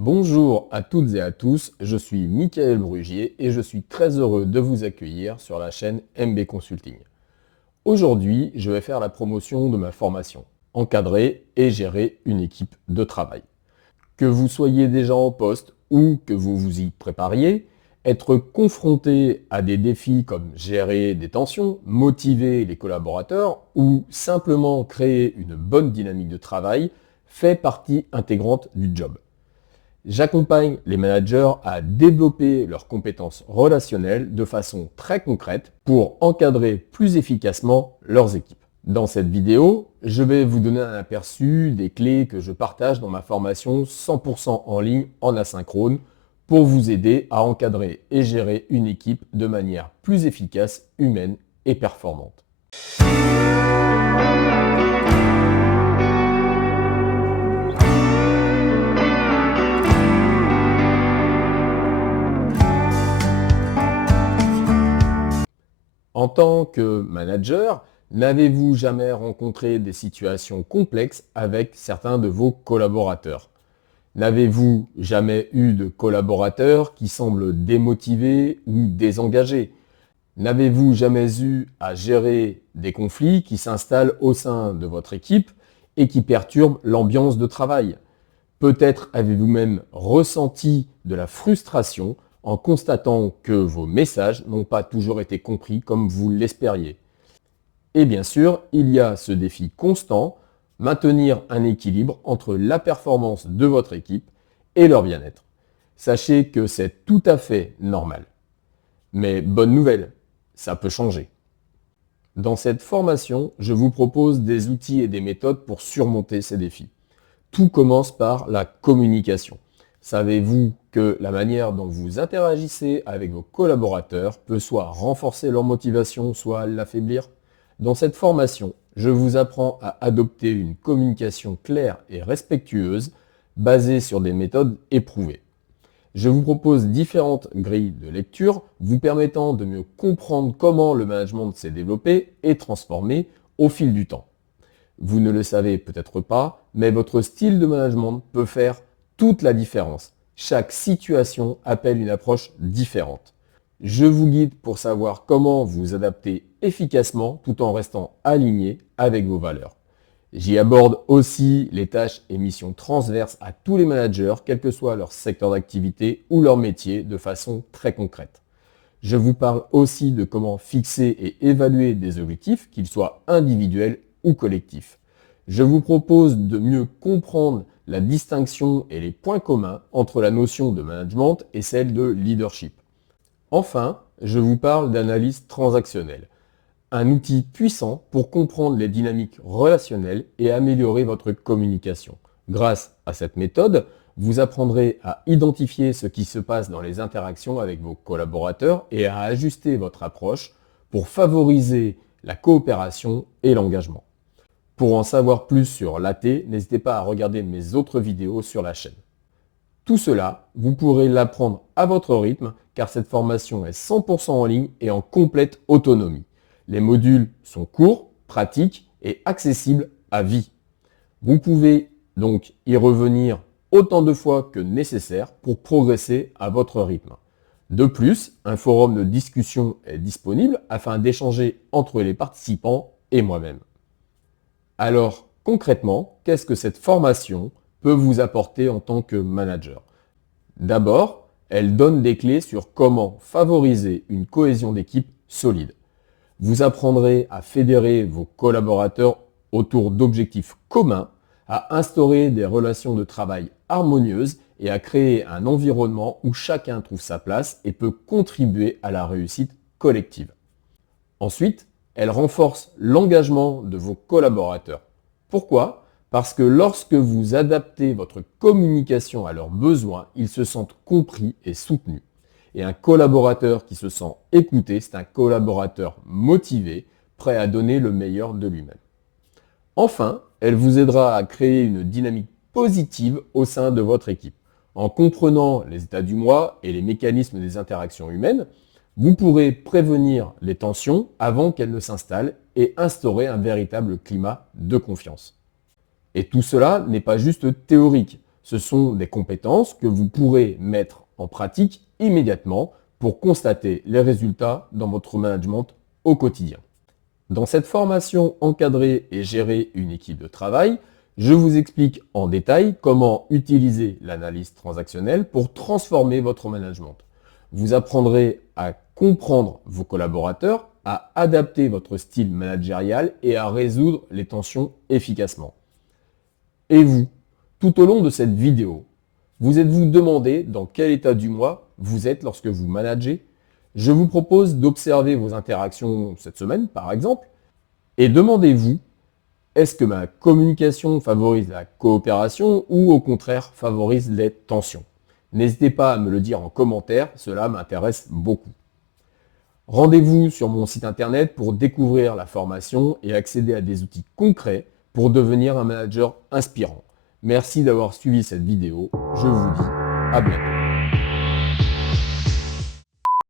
Bonjour à toutes et à tous, je suis Mickaël Brugier et je suis très heureux de vous accueillir sur la chaîne MB Consulting. Aujourd'hui, je vais faire la promotion de ma formation, encadrer et gérer une équipe de travail. Que vous soyez déjà en poste ou que vous vous y prépariez, être confronté à des défis comme gérer des tensions, motiver les collaborateurs ou simplement créer une bonne dynamique de travail fait partie intégrante du job. J'accompagne les managers à développer leurs compétences relationnelles de façon très concrète pour encadrer plus efficacement leurs équipes. Dans cette vidéo, je vais vous donner un aperçu des clés que je partage dans ma formation 100% en ligne en asynchrone pour vous aider à encadrer et gérer une équipe de manière plus efficace, humaine et performante. En tant que manager, n'avez-vous jamais rencontré des situations complexes avec certains de vos collaborateurs? N'avez-vous jamais eu de collaborateurs qui semblent démotivés ou désengagés? N'avez-vous jamais eu à gérer des conflits qui s'installent au sein de votre équipe et qui perturbent l'ambiance de travail? Peut-être avez-vous même ressenti de la frustration en constatant que vos messages n'ont pas toujours été compris comme vous l'espériez. Et bien sûr, il y a ce défi constant, maintenir un équilibre entre la performance de votre équipe et leur bien-être. Sachez que c'est tout à fait normal. Mais bonne nouvelle, ça peut changer. Dans cette formation, je vous propose des outils et des méthodes pour surmonter ces défis. Tout commence par la communication. Savez-vous que la manière dont vous interagissez avec vos collaborateurs peut soit renforcer leur motivation, soit l'affaiblir? Dans cette formation, je vous apprends à adopter une communication claire et respectueuse basée sur des méthodes éprouvées. Je vous propose différentes grilles de lecture vous permettant de mieux comprendre comment le management s'est développé et transformé au fil du temps. Vous ne le savez peut-être pas, mais votre style de management peut faire toute la différence. Chaque situation appelle une approche différente. Je vous guide pour savoir comment vous adapter efficacement tout en restant aligné avec vos valeurs. J'y aborde aussi les tâches et missions transverses à tous les managers, quel que soit leur secteur d'activité ou leur métier, de façon très concrète. Je vous parle aussi de comment fixer et évaluer des objectifs, qu'ils soient individuels ou collectifs. Je vous propose de mieux comprendre la distinction et les points communs entre la notion de management et celle de leadership. Enfin, je vous parle d'analyse transactionnelle, un outil puissant pour comprendre les dynamiques relationnelles et améliorer votre communication. Grâce à cette méthode, vous apprendrez à identifier ce qui se passe dans les interactions avec vos collaborateurs et à ajuster votre approche pour favoriser la coopération et l'engagement. Pour en savoir plus sur l'AT, n'hésitez pas à regarder mes autres vidéos sur la chaîne. Tout cela, vous pourrez l'apprendre à votre rythme car cette formation est 100% en ligne et en complète autonomie. Les modules sont courts, pratiques et accessibles à vie. Vous pouvez donc y revenir autant de fois que nécessaire pour progresser à votre rythme. De plus, un forum de discussion est disponible afin d'échanger entre les participants et moi-même. Alors, concrètement, qu'est-ce que cette formation peut vous apporter en tant que manager? D'abord, elle donne des clés sur comment favoriser une cohésion d'équipe solide. Vous apprendrez à fédérer vos collaborateurs autour d'objectifs communs, à instaurer des relations de travail harmonieuses et à créer un environnement où chacun trouve sa place et peut contribuer à la réussite collective. Ensuite, elle renforce l'engagement de vos collaborateurs. Pourquoi? Parce que lorsque vous adaptez votre communication à leurs besoins, ils se sentent compris et soutenus. Et un collaborateur qui se sent écouté, c'est un collaborateur motivé, prêt à donner le meilleur de lui-même. Enfin, elle vous aidera à créer une dynamique positive au sein de votre équipe. En comprenant les états du moi et les mécanismes des interactions humaines, vous pourrez prévenir les tensions avant qu'elles ne s'installent et instaurer un véritable climat de confiance. Et tout cela n'est pas juste théorique. Ce sont des compétences que vous pourrez mettre en pratique immédiatement pour constater les résultats dans votre management au quotidien. Dans cette formation Encadrer et gérer une équipe de travail, je vous explique en détail comment utiliser l'analyse transactionnelle pour transformer votre management. Vous apprendrez à comprendre vos collaborateurs, à adapter votre style managérial et à résoudre les tensions efficacement. Et vous, tout au long de cette vidéo, vous êtes-vous demandé dans quel état du mois vous êtes lorsque vous managez? Je vous propose d'observer vos interactions cette semaine, par exemple, et demandez-vous, est-ce que ma communication favorise la coopération ou au contraire favorise les tensions? N'hésitez pas à me le dire en commentaire, cela m'intéresse beaucoup. Rendez-vous sur mon site internet pour découvrir la formation et accéder à des outils concrets pour devenir un manager inspirant. Merci d'avoir suivi cette vidéo. Je vous dis à bientôt.